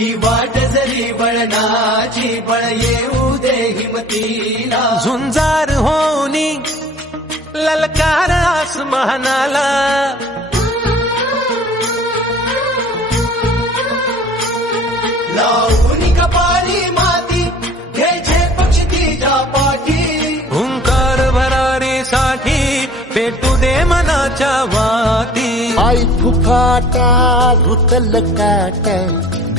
ही वाट जरी बळणाची बळ येऊ दे हिमतीला. झुंजार होनी ललकार आसमानाला. लावून कपाळी माती घ्यायचे पक्ष तिच्या पाठी. हुंकार भरारीसाठी पेटू दे मनाच्या वाती. आई फुफाटा रुतल काट.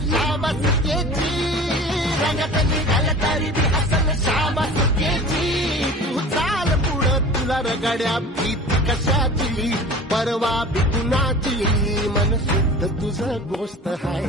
बी हसल शाबास केची रगत निघल तरी बी हसल शाबास तू चाल पुढं तुला रगड्या भीती कशाची परवा बी कुणाची मन शुद्ध तुझं गोष्ट हाय.